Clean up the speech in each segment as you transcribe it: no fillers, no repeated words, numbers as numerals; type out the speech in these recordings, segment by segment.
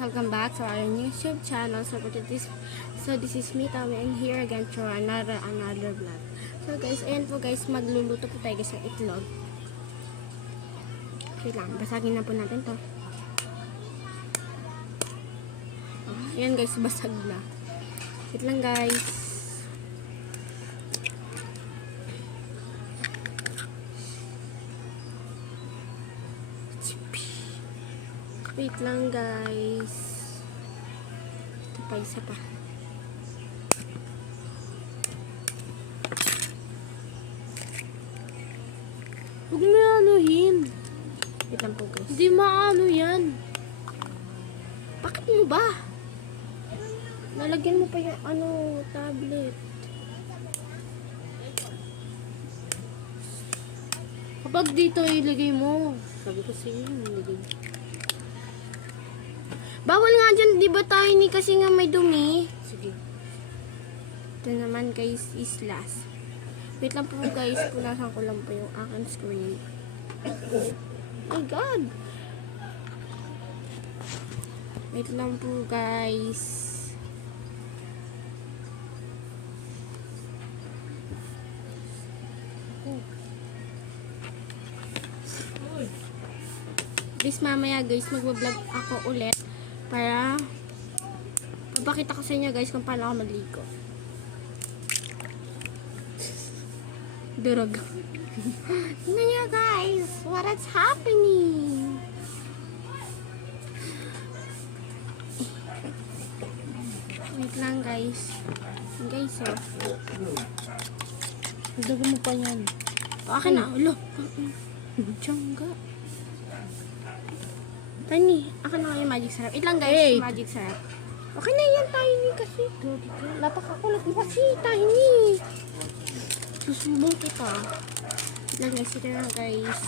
welcome back to our YouTube channel. So this is me, Tami, and here again for another vlog. So guys, ayan po guys, magluluto po tayo guys ng itlog. Okay lang, basagin na po natin to. Ayan guys, basag na. Wait lang guys. Wait lang guys. Ito pa, isa pa. Huwag mo anuhin. Wait lang po guys. Hindi maano yan. Bakit mo ba? Nalagyan mo pa yung tablet. Kapag dito ilagay mo. Sabi ko sa'yo, ilagay. Bawal nga dyan, di ba tayo ni kasi nga may dumi? Sige. Ito naman guys is last. Wait lang po guys, punasan ko lang po yung aking screen. Oh my god! Wait lang po guys. Guys, mamaya guys, magbablog ako ulit para papakita ko sa inyo guys kung paano ako magligo. Durog. Tingnan nyo guys, what is happening? Wait lang guys. Guys, oh. Ilagay mo pa yan. Akin na, ulo. Tiyangga. Tani, akin na nga yung magic syrup. Wait lang guys, Hey. magic syrup. Okay na yan, tiny kasi. Napakakulat mo kasi, tiny. Susubong kita. Wait lang guys, ito na guys.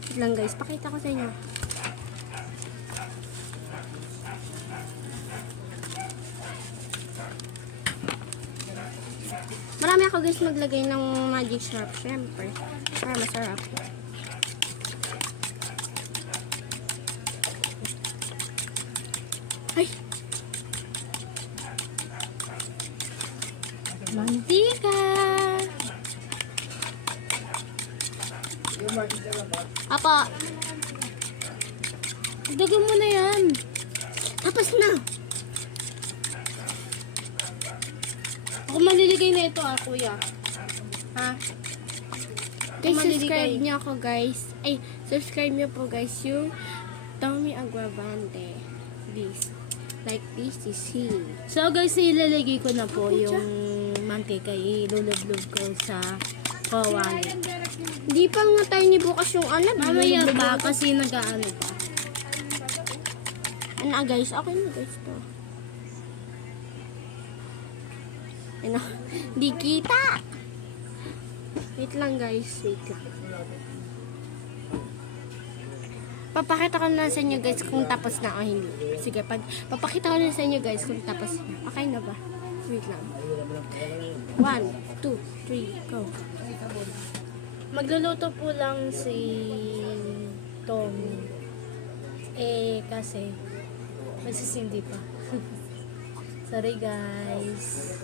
Wait lang guys, pakita ko sa inyo. Marami ako guys maglagay ng magic syrup, syempre. Para masarap. Ay! Mantika! Apa! Ilagay mo na yan. Tapos na! Ako maliligay na ito kuya. Ha? Guys, Maligay. subscribe niyo ako guys. Ay, subscribe niyo po guys yung Tommy Aguavante. This. Like this is he. So guys, ilalagay ko na po yung mantika. Ilulublob ko sa kawali. Hindi pa nga tayo ni bukas yung Mamaya pa kasi nag-ano pa. Guys, okay na guys to. Ano? Di kita! Wait lang guys, wait lang. Papakita ko na sa inyo guys kung tapos na o hindi. Sige, papakita ko na sa inyo guys kung tapos na. Okay na ba? Wait lang. 1, 2, 3, go. Magluluto po lang si Tommy. Kasi magsisindi pa. Sorry guys.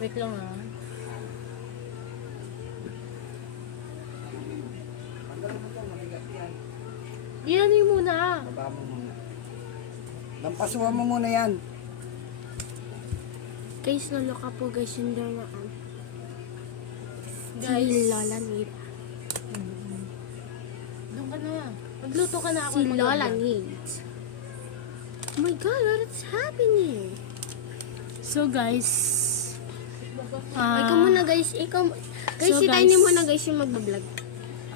Wait lang Yan yung muna. Baba mo muna. Lampasuhan mo muna yan. Guys, lolo ka po guys yung damaan. Guys. Si Lola Nid. Doon ka na. Magluto ka na ako. Si Lola needs. Oh my god, what's happening? So guys. Ikaw muna guys, ikaw. Guys, So, si guys, Tiny muna guys yung magbablog.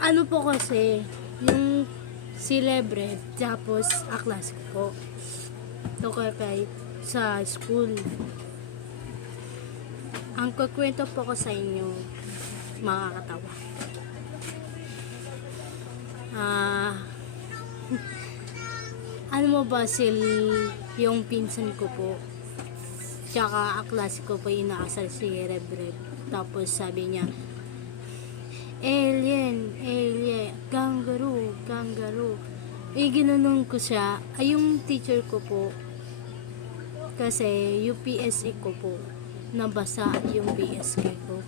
Ano po kasi, yung celebrate, tapos aklas ko. Ito kay sa school. Ang kukwento po ko sa inyo, mga katawa. Ano mo ba yung pinsan ko po, tsaka aklas ko po inaasal si Rebreb. Tapos sabi niya, alien, kangaroo. Ginanong ko siya. Ay, yung teacher ko po, kasi UPSC ko po, nabasa yung BSK ko.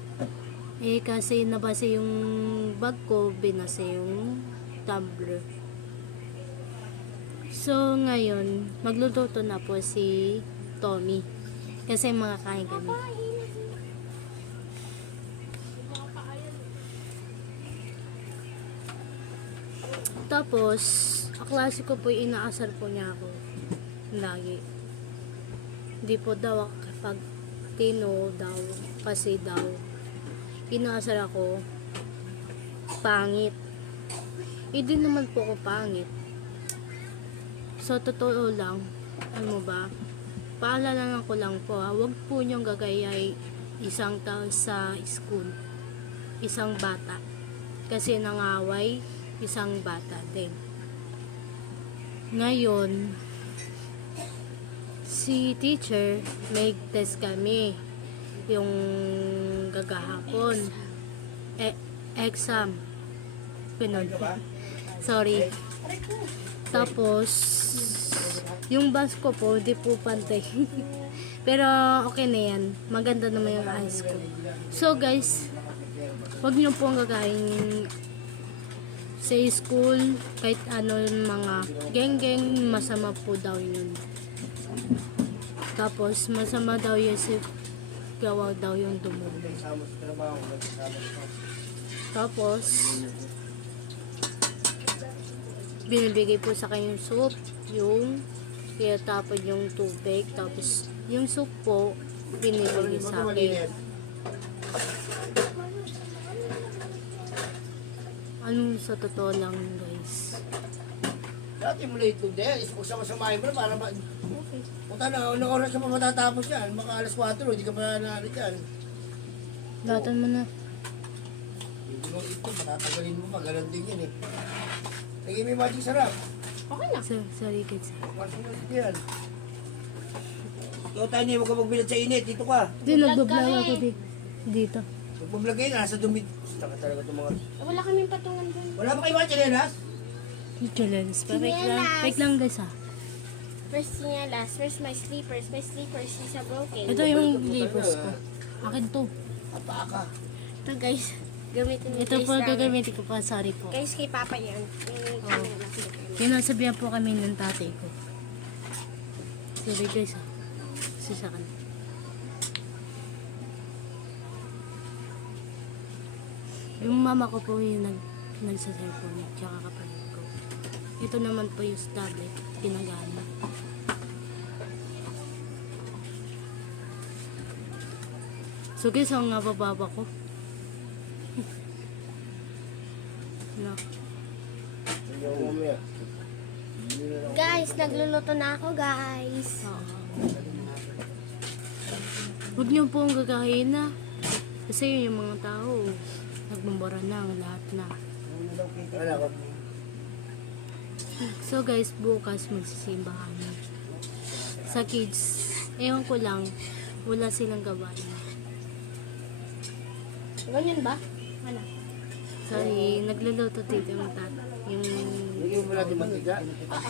Kasi nabasa yung bag ko, binasa yung tumbler. So, ngayon, magluluto na po si Tommy. Kasi makakain kami. Tapos, kaklase ko po, inaasar po niya ako. Lagi. Hindi po daw kapag tino daw, kasi daw, inaasar ako, pangit. Hindi naman po ako pangit. So, totoo lang, ano ba, paalala ko lang po ha, huwag po niyong gagayay isang tao sa school, isang bata. Kasi nangaway, isang bata din. Ngayon, si teacher, may test kami, yung gagahapon, exam. Pinod. Sorry. Tapos, yung bus ko po, di po pantay. Pero, okay na yan. Maganda naman yung eyes ko. So, guys, huwag niyo po ang gagahin sa school, kahit ano mga geng-geng, masama po daw yun. Tapos, masama daw yun si gawa daw yung dumulong. Tapos, binibigay po sa akin yung soup, yung kaya tapon yung tubig, tapos yung soup po binibigay sa akin. Ano sa totoo lang, guys. Dati mo late today, isama-samahin mo na para ma... Okay. Punta na, unang oras ka pa matatapos yan. Baka alas 4, hindi ka pa naalit yan. Latan mo na. Hindi mo ito, matatagalin mo pa, ganun din yan eh. Lagi may magic sarap. Okay na. Sorry, guys. Masunod yan. Ikaw tayo niya, huwag ka magbilat sa init, dito ka. Hindi, nagbablog ako dito. Magpablog kayo, nasa dumi. Taka talaga itong mga... Wala kaming patungan dun. Wala pa kayo mga chilenas? Challenge. Chinelas. Fake lang, guys ha. First sinyalas, first my sleepers. My sleepers is a broken. Ito yung libros ko. Akin to. Apaka. Ito guys, gamitin mo Ito po gagamitin ko pa. Sorry po. Guys, kay Papa yan. Yung chinelas. Sinasabihan po kami ng tatay ko. Sorry guys ha. Sisakan. Yung mama ko po yung nagsa-cellphone tsaka kapatid ko. Ito naman po yung tablet. Ginagana. So guys, ang nga bababa ko. No. Guys, nagluluto na ako guys. Huwag niyo po ang gagahin na. Kasi yun yung mga tao. Nagmumura na ang lahat na. Wala ko. So guys, bukas magsisimba kami. Sa kids, ewan ko lang, wala silang gawain. Ganyan ba? Ano? Sorry, nagluluto dito yung yung Hindi mo natin mantiga.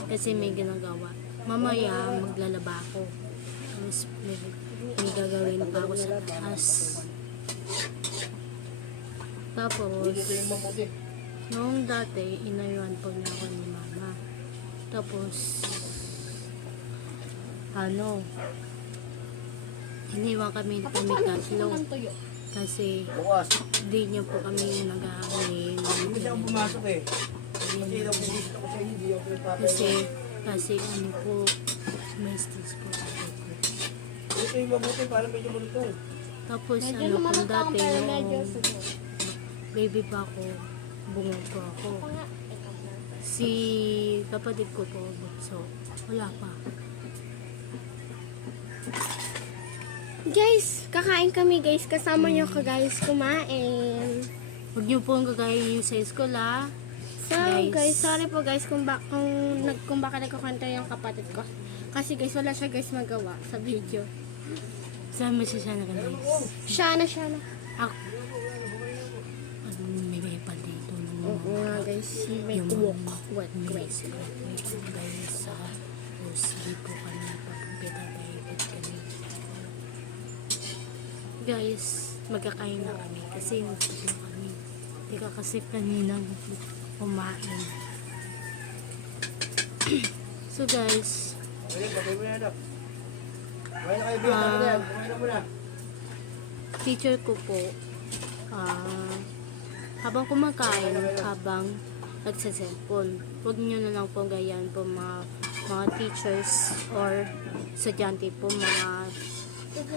kasi may ginagawa. Mamaya maglalaba ako. Tapos may gagawin pa ako sa taas. Tapos, Dito yung maputi. noong dati, inayuan po niya ako ni mama. Tapos, iniwan kami tatlo. tuyo. Kasi, Bukas. hindi niyo po kami nag-aamin. Hindi siya pumasok eh. Kasi daw pumisip ako sa hindi ako pinapapay. Kasi ano po, may stress po ako. Ito yung mabuti para medyo mulutong. Tapos, Medyo ano po lumalutang dati, pero medyo nung sugo. baby pa ako, bungod po ako. Ako nga. Si kapatid ko po, so wala pa. Guys, kakain kami guys. Kasama niyo ko guys kumain. Huwag niyo po ang gagawin yung sa school ha. So Guys. guys, sorry po guys kung baka nagkukwento yung kapatid ko. Kasi guys, wala siya guys magawa sa video. Saan mo siya na guys? Siya na. Ako. May Mga guys, may walk. What guys? Guys, tapos di po kami papumpita paikot kami. Guys, magkakain na kami kasi gusto na kami. Teka kasi kaninang kumain. So guys, Pwede, patay mo na ito. Kumain na kayo, Bea. Tama na yan. Kumain na muna. teacher ko po, habang kumakain, habang nagsaselfon, huwag nyo na lang po ganyan po mga teachers or estudyante po,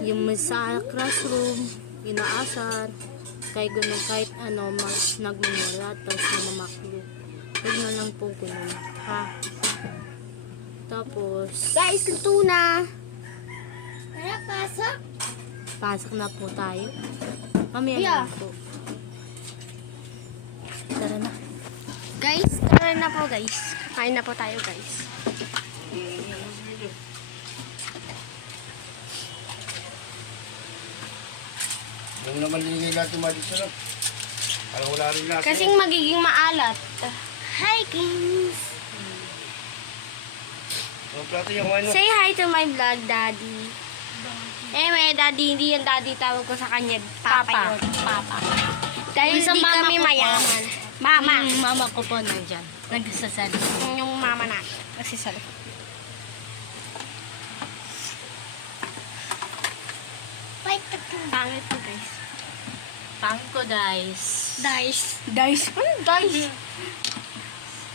yung sa classroom, inaasar, kahit ano, nagmumura, tapos namamaklo. Huwag na lang po ganun, ha? Tapos, Guys, luto na! Kaya pasok! pasok na po tayo. Mamaya Yeah. na po. Tara na. Guys, tara na po guys. Kain na po tayo guys. Yung naman linigay natin mga sarap. Parang wala rin lasa. Kasing magiging maalat. Hi guys! Ang plato yung ano. Say hi to my vlog, Daddy. May Daddy, hindi yung Daddy tawag ko sa kanya. Papa yun. Papa. Dahil Yung sa hindi mama kami ko po. mayaman. Mama. Mama ko po nandyan. Nagsasabi. Yung mama na. Kasi sa pangit po guys. Pangit ko, guys. Dice. Dice? Ano dice?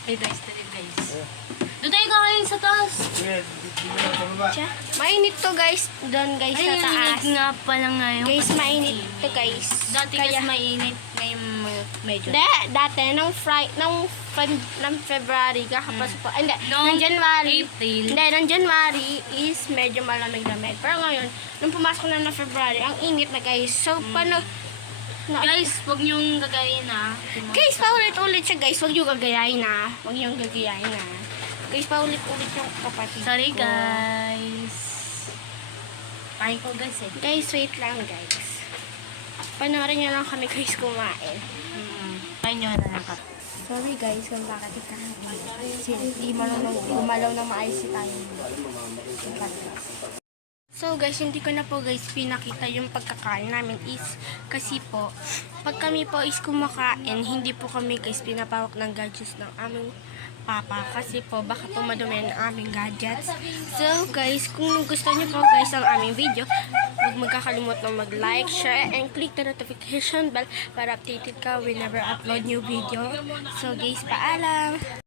May dice na rin, guys. Doon tayo kakain sa taas. Sige, di mo na pababa. Mainit to guys. Doon guys sa taas. nga pala ngayon. Guys, mainit to guys. Dati Kaya- kasi mainit. Ngayon medyo. Hindi, dati, nung February, kakapasok po. Hindi, nung January. April. Hindi, nung January is medyo malamig-lamig. Pero ngayon, nung pumasok na ng February, ang init na guys. So, paano... Guys, huwag niyong gagayin na. Guys, paulit-ulit siya guys. Huwag yung gagayahin na. Huwag yung gagayahin na. Guys, paulit-ulit yung kapatid Sorry, ko. guys. Kain ko, guys, eh. Guys, wait lang guys. Panoorin niyo lang kami guys kumain. Kain nyo na lang ka. Sorry guys kung bakit hindi gumalaw na maayos si tayo. So guys, hindi ko na po guys pinakita yung pagkakain namin is kasi po, pag kami po is kumakain, hindi po kami guys pinapawak ng gadgets ng aming papa kasi po baka po madumi ang aming gadgets. So guys, kung gusto niyo po guys ang aming video, huwag magkakalimot na mag-like, share, and click the notification bell para updated ka whenever upload new video. So guys, paalam!